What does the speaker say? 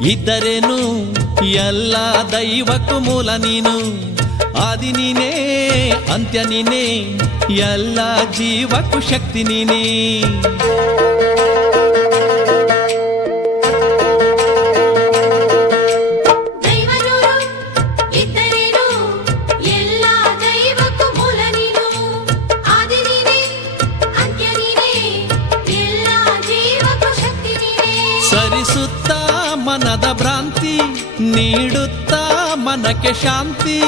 ಇದ್ದರೇನು ಎಲ್ಲ ದೈವಕ್ಕೂ ಮೂಲ ನೀನು. ಆದಿ ನೀನೇ ಅಂತ್ಯ ನೀನೇ, ಎಲ್ಲ ಜೀವಕ್ಕೂ ಶಕ್ತಿ ನೀನೇ. ಸರಿಸುತ್ತಾ ಮನದ ಭ್ರಾಂತಿ, ನೀಡುತ್ತಾ ಮನಕ್ಕೆ ಶಾಂತಿ.